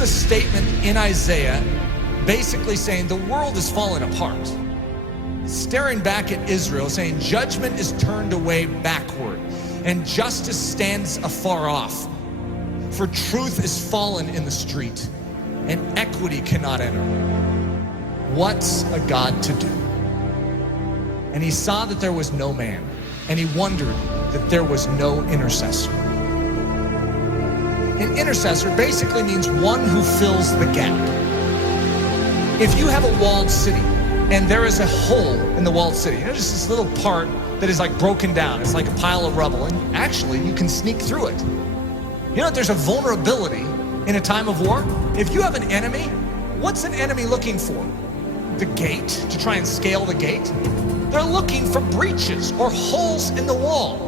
is a statement in Isaiah basically saying the world is falling apart. Staring back at Israel, saying judgment is turned away backward and justice stands afar off. For truth is fallen in the street and equity cannot enter. What's a God to do? And he saw that there was no man, and he wondered that there was no intercessor. An intercessor basically means one who fills the gap. If you have a walled city and there is a hole in the walled city, just this little part that is like broken down, it's like a pile of rubble, and actually you can sneak through it. There's a vulnerability in a time of war. If you have an enemy, what's an enemy looking for? The gate, to try and scale the gate? They're looking for breaches or holes in the wall.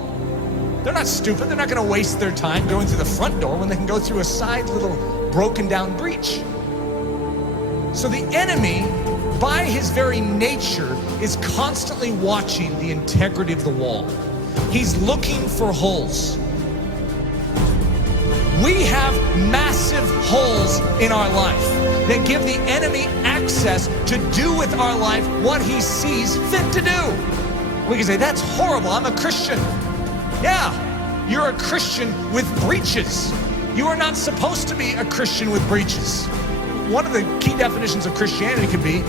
They're not stupid. They're not going to waste their time going through the front door when they can go through a side little broken down breach. So the enemy, by his very nature, is constantly watching the integrity of the wall. He's looking for holes. We have massive holes in our life that give the enemy access to do with our life what he sees fit to do. We can say, that's horrible, I'm a Christian. Yeah, you're a Christian with breaches. You are not supposed to be a Christian with breaches. One of the key definitions of Christianity could be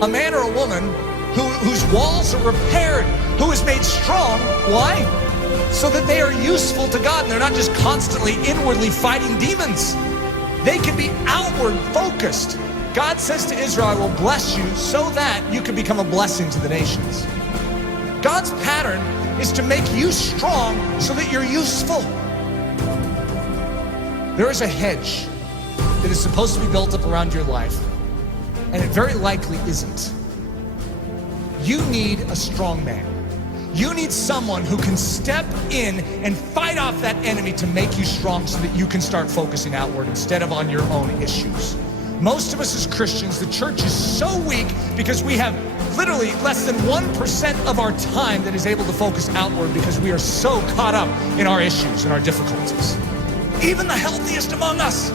a man or a woman whose walls are repaired, who is made strong. Why? So that they are useful to God and they're not just constantly inwardly fighting demons. They can be outward focused. God says to Israel, I will bless you so that you can become a blessing to the nations. God's pattern is to make you strong so that you're useful. There is a hedge that is supposed to be built up around your life, and it very likely isn't. You need a strong man. You need someone who can step in and fight off that enemy to make you strong so that you can start focusing outward instead of on your own issues. Most of us as Christians, the church is so weak because we have literally less than 1% of our time that is able to focus outward because we are so caught up in our issues and our difficulties. Even the healthiest among us,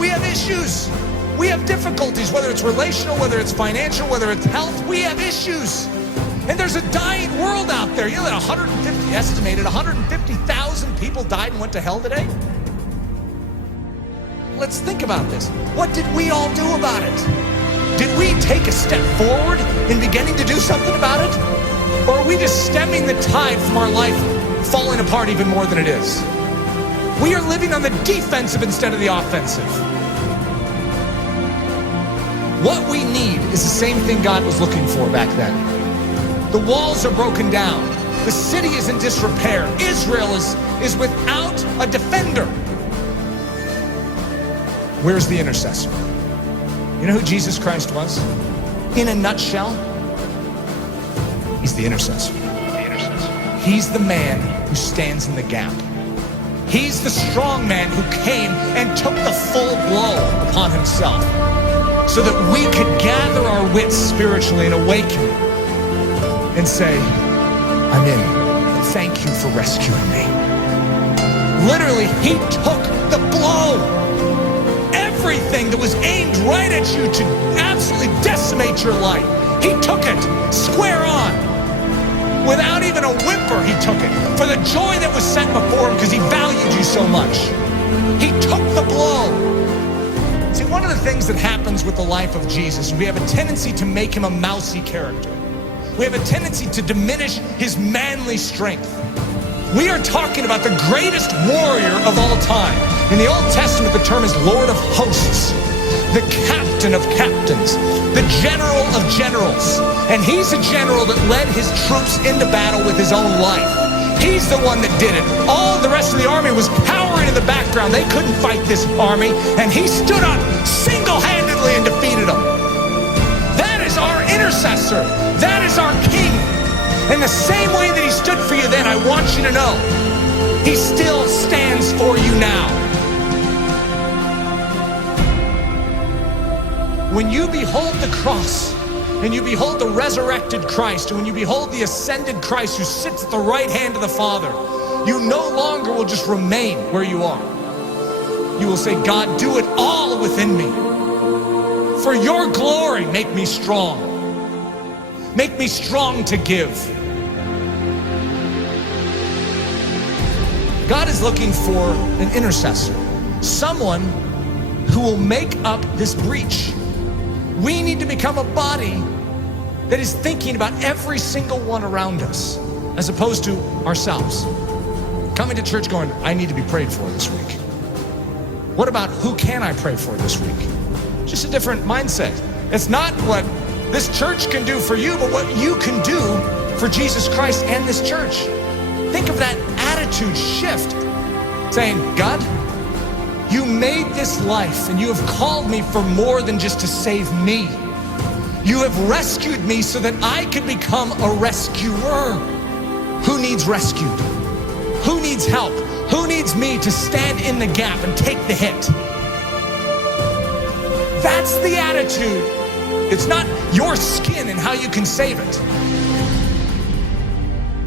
we have issues. We have difficulties, whether it's relational, whether it's financial, whether it's health, we have issues. And there's a dying world out there. That estimated 150,000 people died and went to hell today? Let's think about this. What did we all do about it? Did we take a step forward in beginning to do something about it? Or are we just stemming the tide from our life falling apart even more than it is? We are living on the defensive instead of the offensive. What we need is the same thing God was looking for back then. The walls are broken down. The city is in disrepair. Israel is without a defender. Where's the intercessor? You know who Jesus Christ was? In a nutshell, he's the intercessor. He's the man who stands in the gap. He's the strong man who came and took the full blow upon himself so that we could gather our wits spiritually and awaken and say, I'm in. Thank you for rescuing me. Literally, he took the blow. Everything that was aimed right at you to absolutely decimate your life, he took it square on. Without even a whimper, he took it for the joy that was set before him because he valued you so much. He took the blow. See, one of the things that happens with the life of Jesus, we have a tendency to make him a mousy character. We have a tendency to diminish his manly strength. We are talking about the greatest warrior of all time. In the Old Testament, the term is Lord of Hosts, the captain of captains, the general of generals. And he's a general that led his troops into battle with his own life. He's the one that did it. All the rest of the army was cowering in the background. They couldn't fight this army, and he stood up single-handedly and defeated them. That is our intercessor. That is our king. In the same way that he stood for you then, I want you to know, he still stands for you now. When you behold the cross, and you behold the resurrected Christ, and when you behold the ascended Christ who sits at the right hand of the Father, you no longer will just remain where you are. you will say, God, do it all within me. For your glory, make me strong. Make me strong to give. God is looking for an intercessor, someone who will make up this breach. We need to become a body that is thinking about every single one around us, as opposed to ourselves. Coming to church going, I need to be prayed for this week. What about who can I pray for this week? Just a different mindset. It's not what this church can do for you, but what you can do for Jesus Christ and this church. Think of that attitude shift, saying, God, you made this life and you have called me for more than just to save me. You have rescued me so that I can become a rescuer. Who needs rescued? Who needs help? Who needs me to stand in the gap and take the hit? That's the attitude. It's not your skin and how you can save it.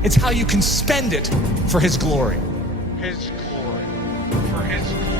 It's how you can spend it for His glory. His glory. For His glory.